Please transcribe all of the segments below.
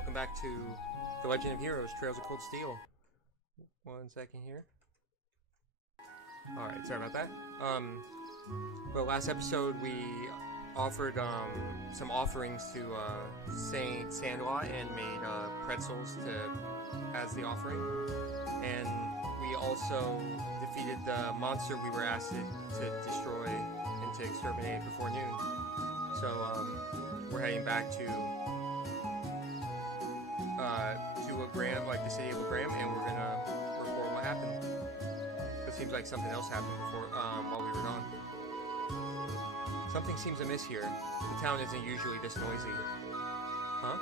welcome back to The Legend of Heroes, Trails of Cold Steel. 1 second here. Alright, sorry about that. Well, last episode we offered some offerings to Saint Sandlot and made pretzels as the offering. And we also defeated the monster we were asked to destroy and to exterminate before noon. So we're heading back to Legram, like the city of Legram, and we're gonna report what happened. It seems like something else happened before while we were gone. Something seems amiss here. The town isn't usually this noisy. Huh?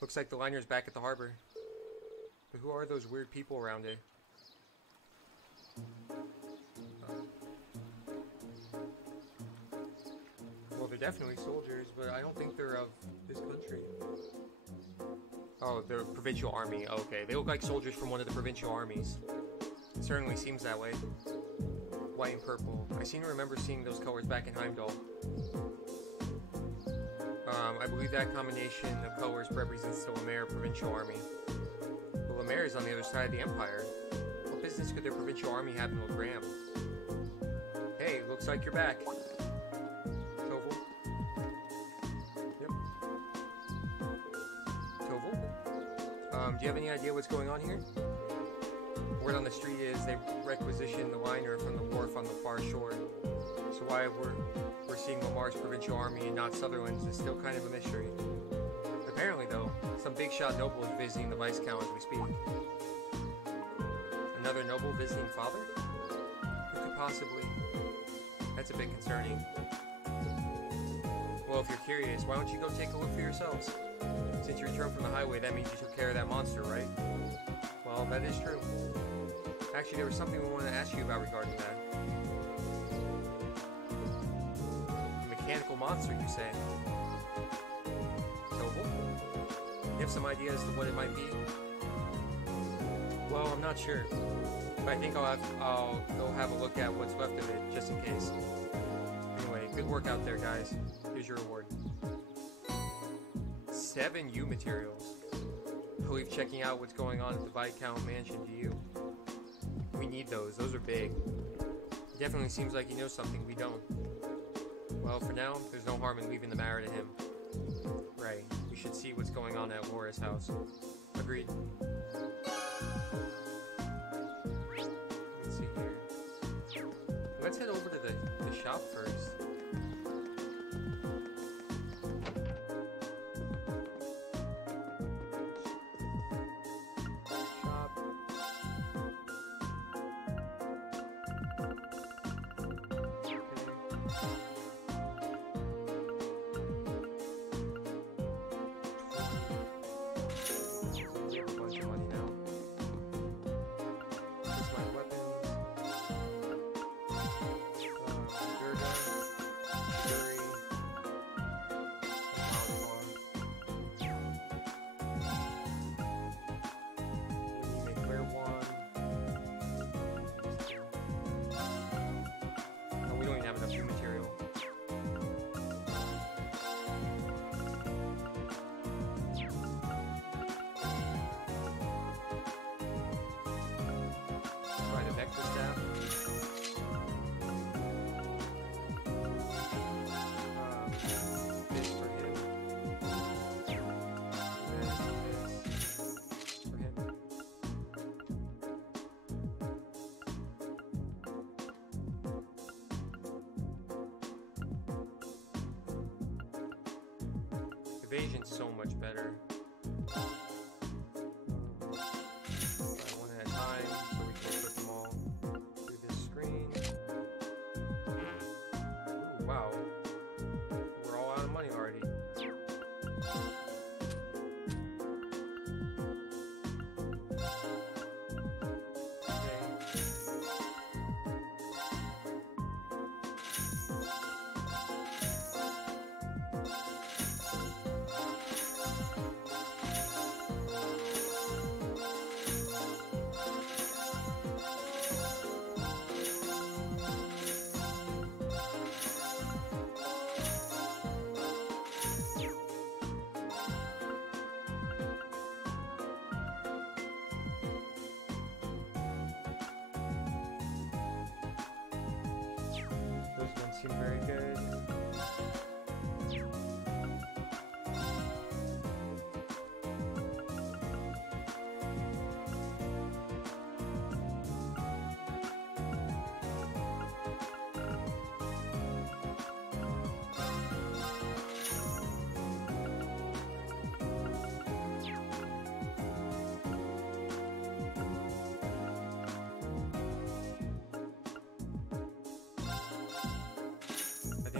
Looks like the liner's back at the harbor. But who are those weird people around it? Well, they're definitely soldiers, but I don't think they're of this country. Oh, they're provincial army. Okay, they look like soldiers from one of the provincial armies. It certainly seems that way. White and purple. I seem to remember seeing those colors back in Heimdall. I believe that combination of colors represents the Lemaire provincial army. The Lemaire is on the other side of the Empire. What business could their provincial army have in Legram? Hey, looks like you're back. Toval? Yep. Toval? Do you have any idea what's going on here? Word on the street is they requisitioned the liner from the wharf on the far shore. So why we're seeing Lamar's provincial army and not Sutherland's is still kind of a mystery. Apparently, though, some big shot noble is visiting the Viscount as we speak. Another noble visiting father? Who could possibly? That's a bit concerning. Well, if you're curious, why don't you go take a look for yourselves? Since you returned from the highway, that means you took care of that monster, right? Well, that is true. Actually, there was something we wanted to ask you about regarding that. A mechanical monster, you say? Toval? You have some idea as to what it might be? Well, I'm not sure. But I think I'll go have a look at what's left of it, just in case. Anyway, good work out there, guys. Here's your reward. 7 U materials. I believe checking out what's going on at the Viscount Mansion to you. We need those. Those are big. It definitely seems like he knows something we don't. Well, for now, there's no harm in leaving the matter to him. Right. We should see what's going on at Laura's house. Agreed. Let's see here. Let's head over to the shop first. Evasion's so much better. One at a time, so we can put them all through this screen. Ooh, wow. We're all out of money already.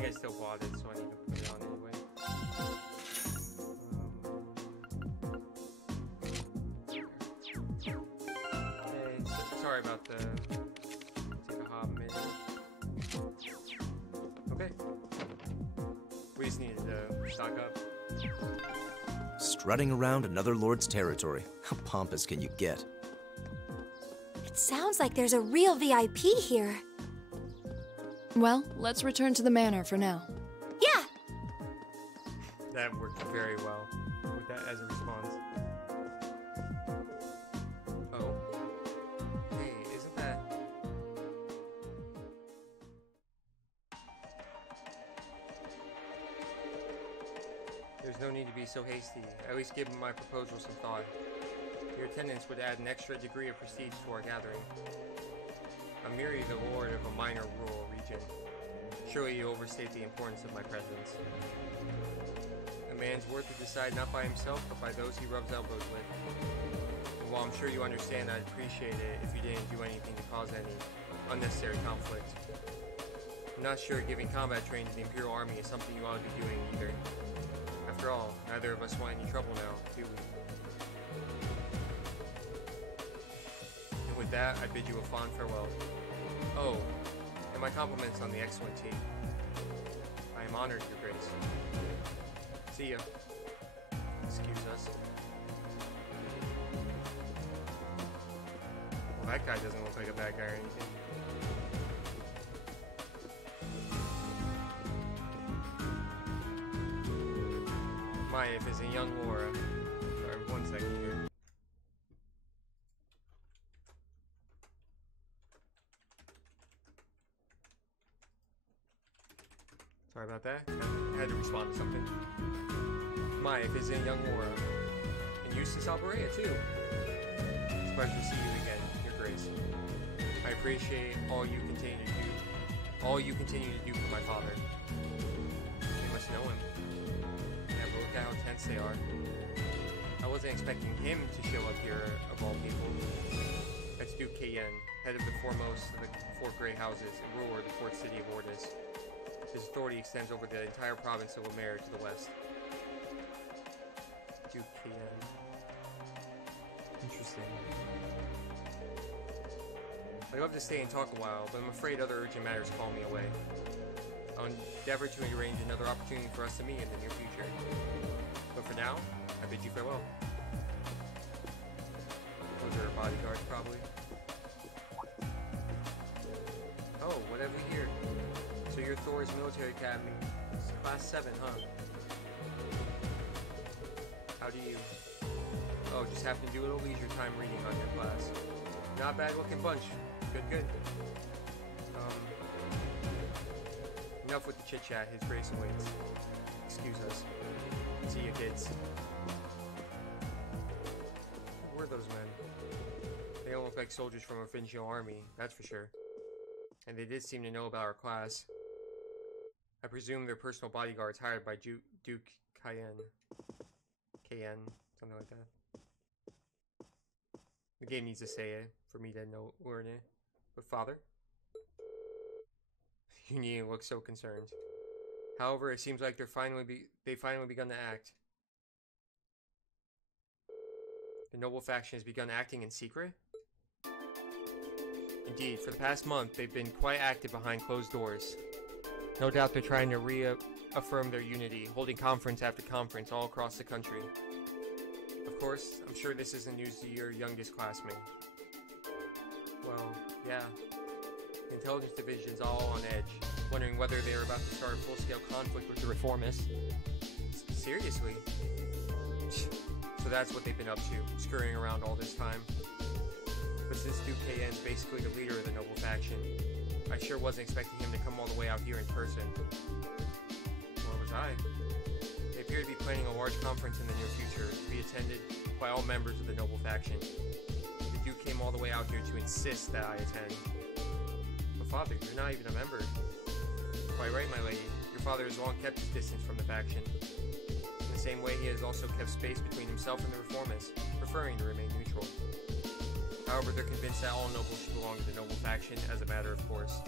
think I still bought it, so I need to put it on anyway. Hey, sorry about the... Take a hot minute. Okay. We just needed to stock up. Strutting around another lord's territory. How pompous can you get? It sounds like there's a real VIP here. Well, let's return to the manor for now. Yeah! That worked very well with that as a response. Oh. Hey, isn't that... There's no need to be so hasty. At least give my proposal some thought. Your attendance would add an extra degree of prestige to our gathering. I'm merely the lord of a minor rural region. Surely you overstate the importance of my presence. A man's worth is decided not by himself, but by those he rubs elbows with. And while I'm sure you understand, I'd appreciate it if you didn't do anything to cause any unnecessary conflict. I'm not sure giving combat training to the Imperial Army is something you ought to be doing either. After all, neither of us want any trouble now, do we? And with that, I bid you a fond farewell. Oh, and my compliments on the excellent tea. I am honored, Your Grace. See ya. Excuse us. Well, that guy doesn't look like a bad guy or anything. Maya is a young Laura. Sorry, 1 second here. Sorry about that. I had to respond to something. Maya is a young Laura. And Eustace Alberea too. It's a pleasure to see you again, Your Grace. I appreciate all you continue to do for my father. You must know him. Yeah, but look at how tense they are. I wasn't expecting him to show up here, of all people. That's Duke Cayenne, head of the foremost of the 4 Grey Houses and ruler of the fourth city of Ordis. His authority extends over the entire province of Lemer to the west. Duke Cayenne. Interesting. I'd love to stay and talk a while, but I'm afraid other urgent matters call me away. I'll endeavor to arrange another opportunity for us to meet in the near future. But for now, I bid you farewell. Those are bodyguards, probably. Oh, what have we here? So you're Thor's military academy. It's class 7, huh? How do you... Oh, just happen to do a little leisure time reading on your class. Not a bad looking bunch. Good, good. Enough with the chit-chat. His grace awaits. Excuse us. See you, kids. Who were those men? They don't look like soldiers from a provincial army, that's for sure. And they did seem to know about our class. I presume they're personal bodyguards hired by Duke Cayenne. Cayenne, something like that. The game needs to say it for me to learn it. But father? You needn't look so concerned. However, it seems like they've finally begun to act. The noble faction has begun acting in secret? Indeed, for the past month, they've been quite active behind closed doors. No doubt they're trying to reaffirm their unity, holding conference after conference all across the country. Of course, I'm sure this isn't news to your youngest classmate. Well, yeah. The intelligence division's all on edge, wondering whether they're about to start a full-scale conflict with the reformists. Seriously? So that's what they've been up to, scurrying around all this time. But since Duke Cayenne's basically the leader of the noble faction, I sure wasn't expecting him to come all the way out here in person. Nor was I. They appear to be planning a large conference in the near future to be attended by all members of the noble faction. The Duke came all the way out here to insist that I attend. But father, you're not even a member. Quite right, my lady. Your father has long kept his distance from the faction. In the same way, he has also kept space between himself and the reformists, preferring to remain neutral. However, they're convinced that all nobles should belong to the noble faction as a matter of course.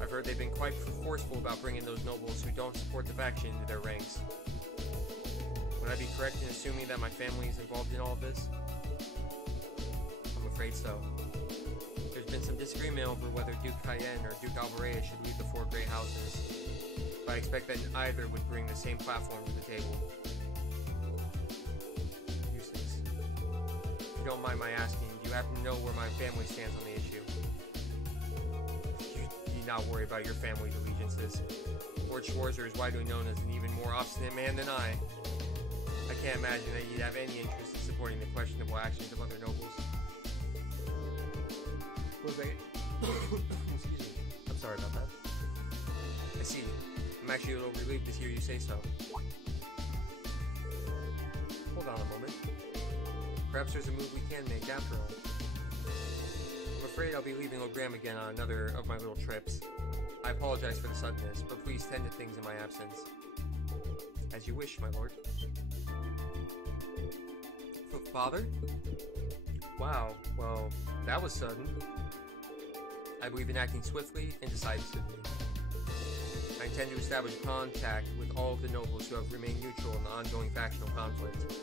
I've heard they've been quite forceful about bringing those nobles who don't support the faction into their ranks. Would I be correct in assuming that my family is involved in all of this? I'm afraid so. There's been some disagreement over whether Duke Cayenne or Duke Alvarea should lead the four great houses, but I expect that either would bring the same platform to the table. Useless. If you don't mind my asking, do you happen to know where my family stands on the issue? You need not worry about your family's allegiances. Lord Schwarzer is widely known as an even more obstinate man than I. I can't imagine that you'd have any interest in supporting the questionable actions of other nobles. Was I... Excuse me. I'm sorry about that. I see. I'm actually a little relieved to hear you say so. Hold on a moment. Perhaps there's a move we can make after all. I'm afraid I'll be leaving Legram again on another of my little trips. I apologize for the suddenness, but please tend to things in my absence. As you wish, my lord. Father? Wow, well, that was sudden. I believe in acting swiftly and decisively. I intend to establish contact with all of the nobles who have remained neutral in the ongoing factional conflict,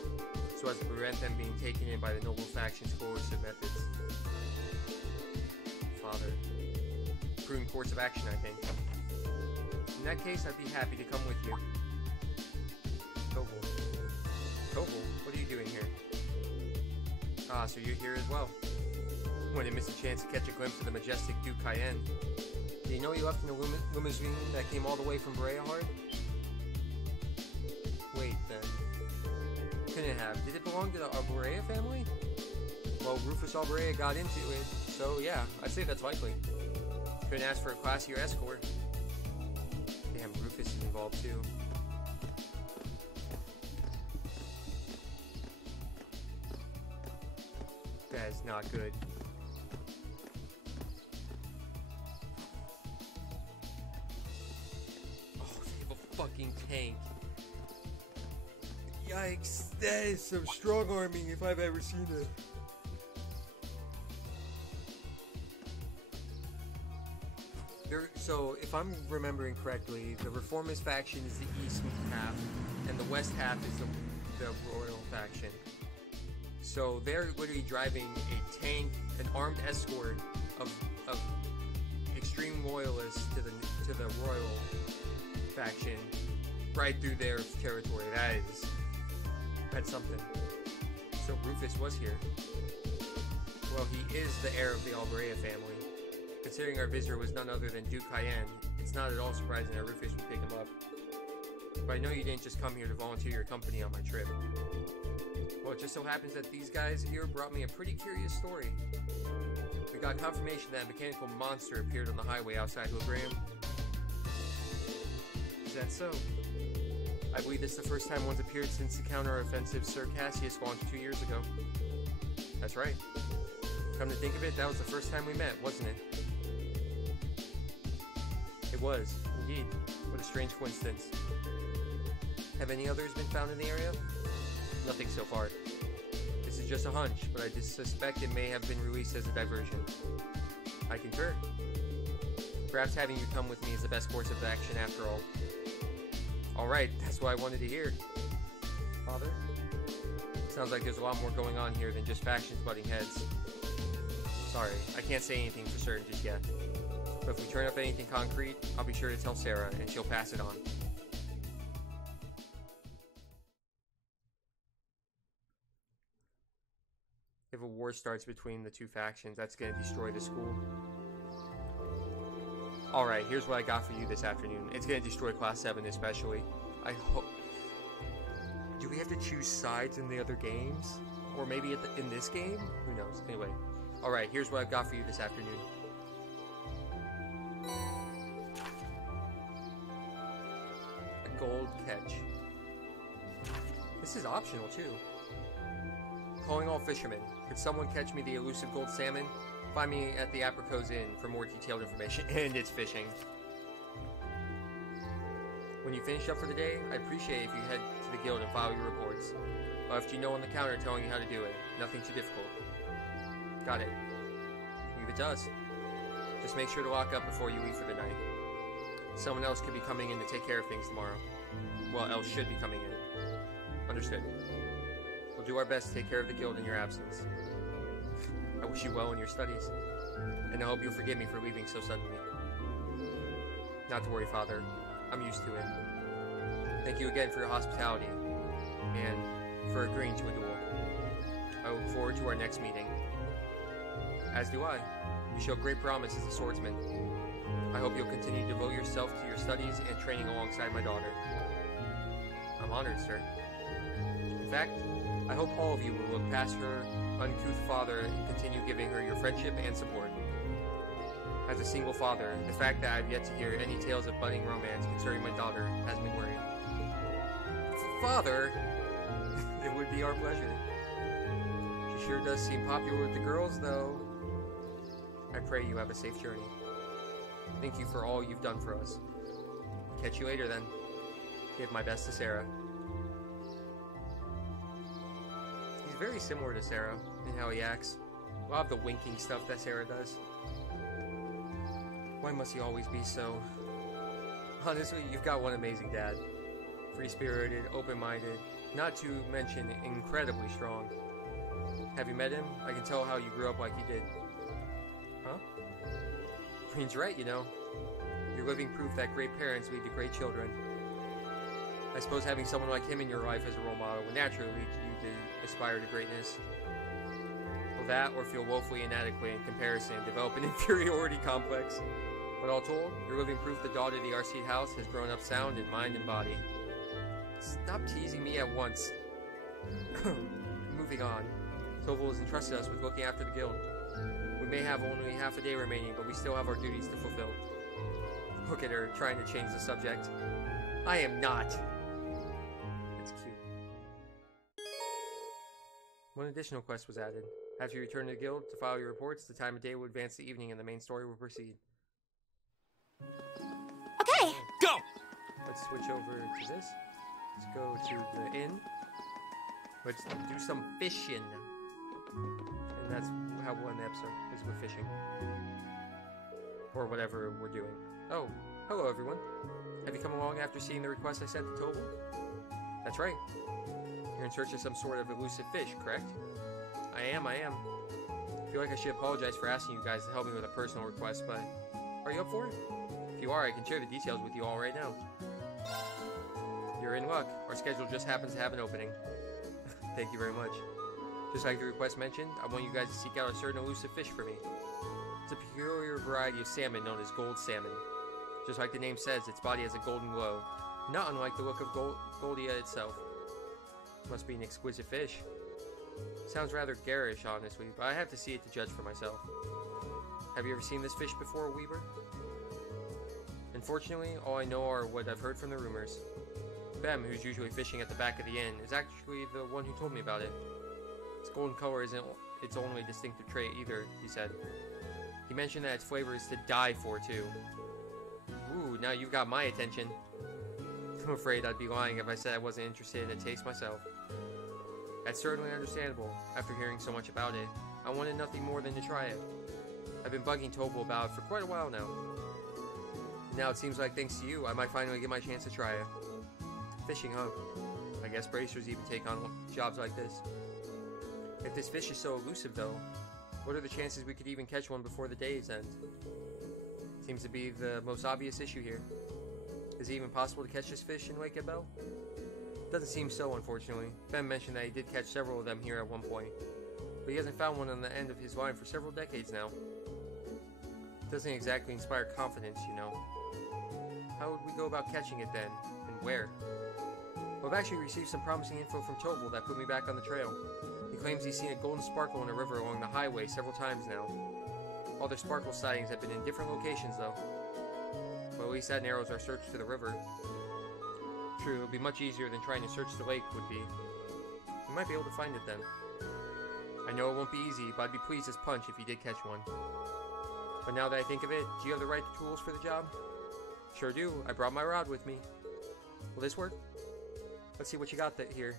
so as to prevent them being taken in by the noble faction's coercive methods. Father. Prudent course of action, I think. In that case, I'd be happy to come with you. Tobel. Tobel, what are you doing here? Ah, so you're here as well. Wouldn't miss a chance to catch a glimpse of the majestic Duke Cayenne. Did you know you left in a limousine that came all the way from Breahard? Wait, then. Couldn't have. Did it belong to the Alvarea family? Well, Rufus Alvarea got into it, so yeah, I'd say that's likely. Couldn't ask for a classier escort. Damn, Rufus is involved too. That is not good. Oh, they have a fucking tank. Yikes, that is some strong arming if I've ever seen it. So, if I'm remembering correctly, the Reformist faction is the east half, and the west half is the Royal faction. So they're literally driving a tank, an armed escort of extreme loyalists to the Royal faction right through their territory. That's something. So Rufus was here. Well, he is the heir of the Alvarea family. Considering our visitor was none other than Duke Cayenne, it's not at all surprising that Rufus would pick him up. But I know you didn't just come here to volunteer your company on my trip. Well, it just so happens that these guys here brought me a pretty curious story. We got confirmation that a mechanical monster appeared on the highway outside Legram. Is that so? I believe this is the first time one's appeared since the counter-offensive Sir Cassius launched 2 years ago. That's right. Come to think of it, that was the first time we met, wasn't it? It was, indeed. What a strange coincidence. Have any others been found in the area? Nothing so far. This is just a hunch, but I just suspect it may have been released as a diversion. I concur. Perhaps having you come with me is the best course of action after all. Alright, that's what I wanted to hear. Father? Sounds like there's a lot more going on here than just factions butting heads. Sorry, I can't say anything for certain just yet. But if we turn up anything concrete, I'll be sure to tell Sarah, and she'll pass it on. If a war starts between the two factions, that's going to destroy the school. Alright, here's what I got for you this afternoon. It's going to destroy Class 7 especially. I hope... Do we have to choose sides in the other games? Or maybe in this game? Who knows? Anyway. Alright, here's what I've got for you this afternoon. A gold catch. This is optional too. Calling all fishermen. Could someone catch me the elusive gold salmon? Find me at the Apricot's Inn for more detailed information. And it's fishing. When you finish up for the day, I appreciate if you head to the guild and file your reports. I'll have you know on the counter telling you how to do it. Nothing too difficult. Got it. Leave it to us. Just make sure to lock up before you leave for the night. Someone else could be coming in to take care of things tomorrow. Well, else should be coming in. Understood. We'll do our best to take care of the guild in your absence. I wish you well in your studies, and I hope you'll forgive me for leaving so suddenly. Not to worry, Father. I'm used to it. Thank you again for your hospitality, and for agreeing to a duel. I look forward to our next meeting. As do I. You show great promise as a swordsman. I hope you'll continue to devote yourself to your studies and training alongside my daughter. I'm honored, sir. In fact, I hope all of you will look past her uncouth father and continue giving her your friendship and support. As a single father, the fact that I've yet to hear any tales of budding romance concerning my daughter has me worried. Father! It would be our pleasure. She sure does seem popular with the girls, though. I pray you have a safe journey. Thank you for all you've done for us. Catch you later, then. Give my best to Sarah. He's very similar to Sarah in how he acts. A lot of the winking stuff that Sarah does. Why must he always be so... Honestly, you've got one amazing dad. Free-spirited, open-minded, not to mention incredibly strong. Have you met him? I can tell how you grew up like you did. Huh? Green's right, you know. You're living proof that great parents lead to great children. I suppose having someone like him in your life as a role model would naturally lead you to aspire to greatness. Well, that, or feel woefully inadequate in comparison, develop an inferiority complex. But all told, you're living proof the daughter of the RC house has grown up sound in mind and body. Stop teasing me at once. Moving on. Toval has entrusted us with looking after the guild. We may have only half a day remaining, but we still have our duties to fulfill. Look at her, trying to change the subject. I am not. It's cute. One additional quest was added. After you return to the guild to file your reports, the time of day will advance the evening and the main story will proceed. Okay. Go! Let's switch over to this. Let's go to the inn. Let's do some fishing. And that's how we'll end the episode, is with fishing. Or whatever we're doing. Oh, hello everyone. Have you come along after seeing the request I sent to Toval? That's right. You're in search of some sort of elusive fish, correct? I am. I feel like I should apologize for asking you guys to help me with a personal request, but are you up for it? If you are, I can share the details with you all right now. You're in luck. Our schedule just happens to have an opening. Thank you very much. Just like the request mentioned, I want you guys to seek out a certain elusive fish for me. It's a peculiar variety of salmon known as gold salmon. Just like the name says, its body has a golden glow, not unlike the look of Goldia itself. Must be an exquisite fish. Sounds rather garish, honestly, but I have to see it to judge for myself. Have you ever seen this fish before, Weaver? Unfortunately, all I know are what I've heard from the rumors. Bem, who's usually fishing at the back of the inn, is actually the one who told me about it. Its golden color isn't its only distinctive trait either, he said. He mentioned that its flavor is to die for, too. Ooh, now you've got my attention. I'm afraid I'd be lying if I said I wasn't interested in a taste myself. That's certainly understandable, after hearing so much about it. I wanted nothing more than to try it. I've been bugging Toval about it for quite a while now. Now it seems like thanks to you, I might finally get my chance to try it. Fishing, huh? I guess bracers even take on jobs like this. If this fish is so elusive, though, what are the chances we could even catch one before the day's end? Seems to be the most obvious issue here. Is it even possible to catch this fish in Lake Ebel? Doesn't seem so, unfortunately. Ben mentioned that he did catch several of them here at one point, but he hasn't found one on the end of his line for several decades now. Doesn't exactly inspire confidence, you know. How would we go about catching it then, and where? Well, I've actually received some promising info from Toval that put me back on the trail. He claims he's seen a golden sparkle in a river along the highway several times now. All their sparkle sightings have been in different locations, though. Well, at least that narrows our search to the river. True, it would be much easier than trying to search the lake would be. We might be able to find it then. I know it won't be easy, but I'd be pleased as punch if you did catch one. But now that I think of it, do you have the right tools for the job? Sure do. I brought my rod with me. Will this work? Let's see what you got here.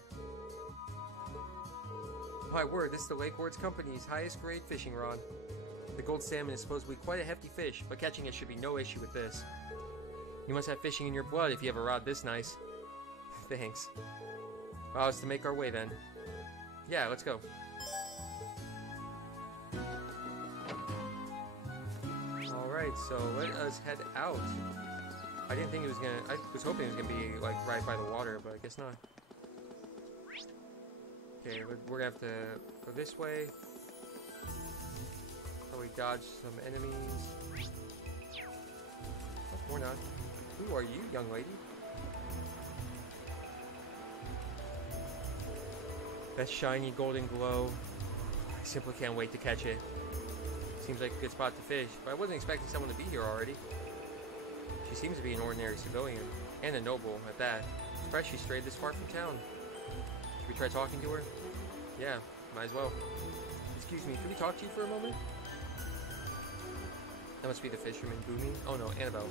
My word, this is the Lake Ward's Company's highest grade fishing rod. The gold salmon is supposed to be quite a hefty fish, but catching it should be no issue with this. You must have fishing in your blood if you have a rod this nice. Thanks. Allow us to make our way then. Yeah, let's go. Alright, so let us head out. I didn't think it was gonna... I was hoping it was gonna be, like, right by the water, but I guess not. Okay, we're gonna have to go this way. Probably dodge some enemies. Oh, or not. Who are you, young lady? That shiny golden glow. I simply can't wait to catch it. Seems like a good spot to fish, but I wasn't expecting someone to be here already. She seems to be an ordinary civilian, and a noble at that. Surprised she strayed this far from town. Should we try talking to her? Yeah, might as well. Excuse me, could we talk to you for a moment? That must be the fisherman, Boomy. Oh no, Annabelle.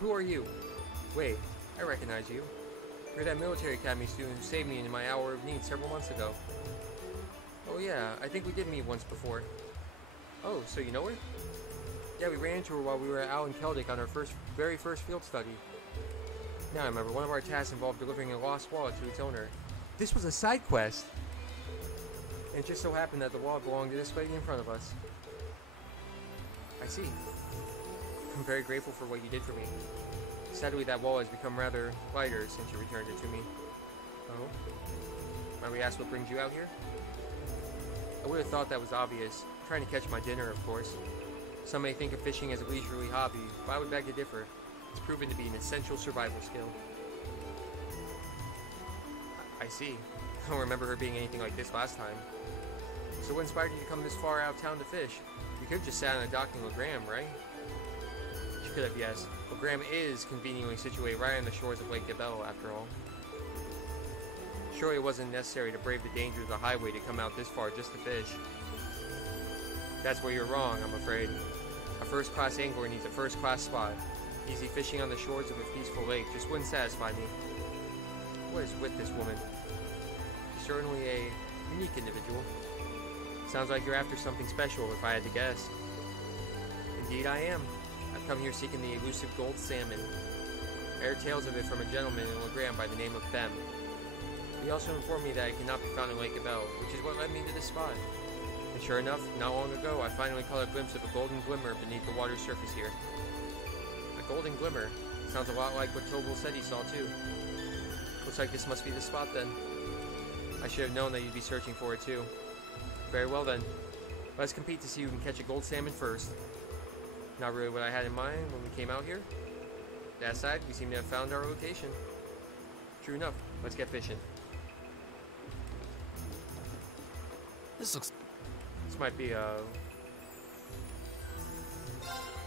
Who are you? Wait, I recognize you. You're that military academy student who saved me in my hour of need several months ago. Oh yeah, I think we did meet once before. Oh, so you know her? Yeah, we ran into her while we were out in Celtic on our very first field study. Now I remember, one of our tasks involved delivering a lost wallet to its owner. This was a side quest! And it just so happened that the wallet belonged to this lady in front of us. I see. I'm very grateful for what you did for me. Sadly, that wallet has become rather lighter since you returned it to me. Oh? Might we ask what brings you out here? I would have thought that was obvious. I'm trying to catch my dinner, of course. Some may think of fishing as a leisurely hobby, but I would beg to differ. It's proven to be an essential survival skill. I see. I don't remember her being anything like this last time. So what inspired you to come this far out of town to fish? You could have just sat on a dock in Legram, right? She could have, yes. Legram is conveniently situated right on the shores of Lake Gabelle, after all. Surely it wasn't necessary to brave the dangers of the highway to come out this far just to fish. That's where you're wrong, I'm afraid. A first-class angler needs a first-class spot. Easy fishing on the shores of a peaceful lake just wouldn't satisfy me. What is with this woman? She's certainly a unique individual. Sounds like you're after something special, if I had to guess. Indeed I am. I've come here seeking the elusive gold salmon. I heard tales of it from a gentleman in Legram by the name of Bem. He also informed me that it cannot be found in Lake Gabelle, which is what led me to this spot. And sure enough, not long ago, I finally caught a glimpse of a golden glimmer beneath the water's surface here. A golden glimmer? Sounds a lot like what Tobal said he saw too. Looks like this must be the spot then. I should have known that you'd be searching for it too. Very well then. Let's compete to see who can catch a gold salmon first. Not really what I had in mind when we came out here. That side, we seem to have found our location. True enough, let's get fishing. This looks... This might be a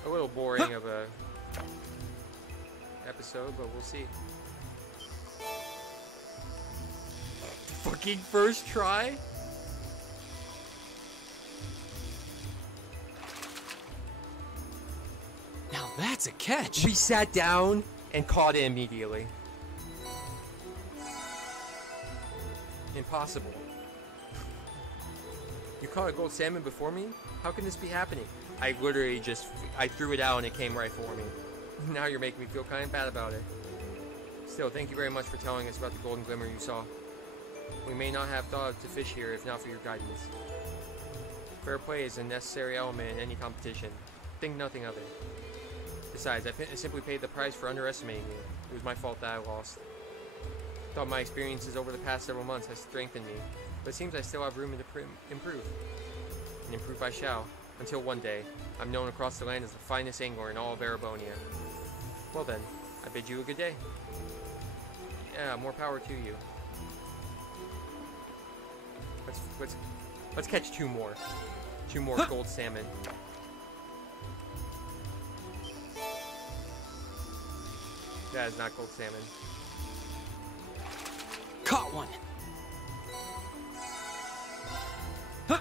little boring of a episode, but we'll see. Fucking first try? Now that's a catch! We sat down and caught it immediately. Impossible. You caught a gold salmon before me? How can this be happening? I literally I threw it out and it came right for me. Now you're making me feel kind of bad about it. Still, thank you very much for telling us about the golden glimmer you saw. We may not have thought to fish here if not for your guidance. Fair play is a necessary element in any competition. Think nothing of it. Besides, I simply paid the price for underestimating you. It was my fault that I lost. Thought my experiences over the past several months has strengthened me, but it seems I still have room to improve. And improve I shall, until one day, I'm known across the land as the finest angler in all of Erebonia. Well then, I bid you a good day. Yeah, more power to you. Let's catch two more. Two more gold salmon. That is not gold salmon. Caught one! Huh.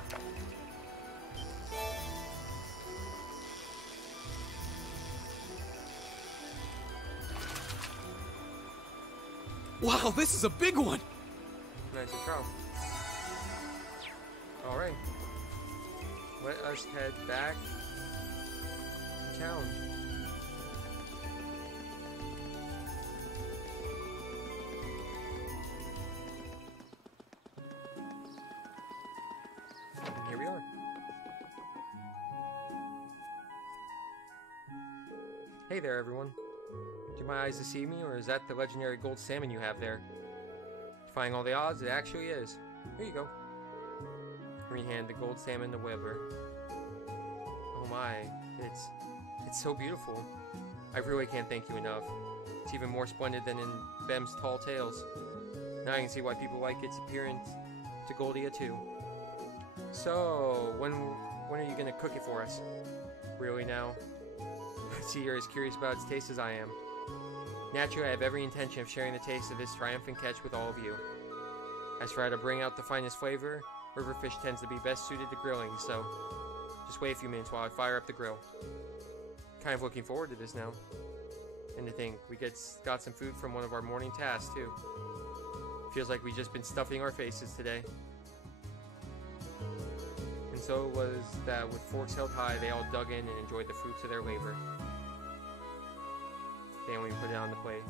Wow, this is a big one! Nice to try. Alright. Let us head back to town. Hey there, everyone. Do my eyes deceive me, or is that the legendary gold salmon you have there? Defying all the odds, it actually is. Here you go. Rehand the gold salmon to Weber. Oh my, it's so beautiful. I really can't thank you enough. It's even more splendid than in Bem's Tall Tales. Now I can see why people like its appearance to Goldia too. So, when are you gonna cook it for us? Really now? I see you're as curious about its taste as I am. Naturally, I have every intention of sharing the taste of this triumphant catch with all of you. As for how to bring out the finest flavor, riverfish tends to be best suited to grilling, so just wait a few minutes while I fire up the grill. Kind of looking forward to this now. And to think, we got some food from one of our morning tasks, too. Feels like we've just been stuffing our faces today. And so it was that with forks held high, they all dug in and enjoyed the fruits of their labor. Then we put it on the plate.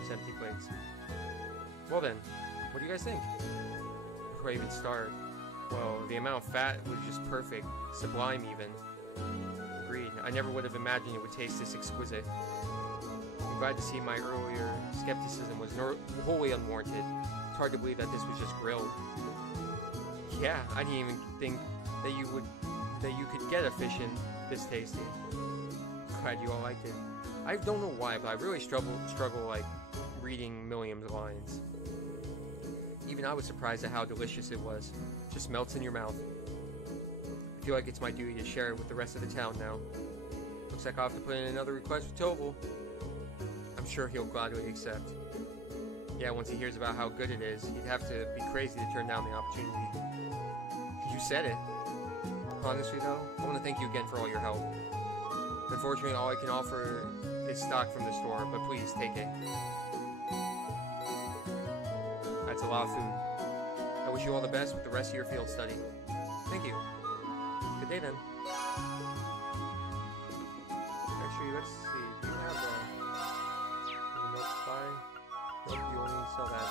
It's empty plates. Well then, what do you guys think? Before I even start, well, the amount of fat was just perfect. Sublime even. Agreed. I never would have imagined it would taste this exquisite. I'm glad to see my earlier skepticism was wholly unwarranted. It's hard to believe that this was just grilled. Yeah, I didn't even think that you could get a fish in this tasty. Glad you all liked it. I don't know why, but I really struggle like reading Milliam's lines. Even I was surprised at how delicious it was. Just melts in your mouth. I feel like it's my duty to share it with the rest of the town now. Looks like I'll have to put in another request with Toval. I'm sure he'll gladly accept. Yeah, once he hears about how good it is, he'd have to be crazy to turn down the opportunity. You said it. Honestly though, I want to thank you again for all your help. Unfortunately, all I can offer is stock from the store, but please take it. That's a lot of food. I wish you all the best with the rest of your field study. Thank you. Good day then. Actually, let's see. Do you have a milk pie? Nope, you only sell that.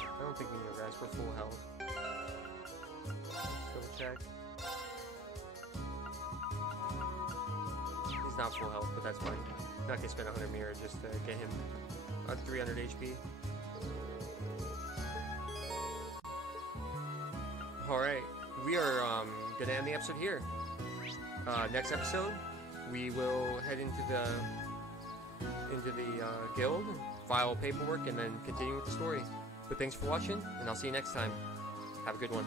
I don't think we need a rest. We're full health. Double check. He's not full health, but that's fine. I'm not gonna spend 100 mirror just to get him 300 HP. Alright, we are gonna end the episode here. Next episode, we will head into the guild, file paperwork, and then continue with the story. But thanks for watching, and I'll see you next time. Have a good one.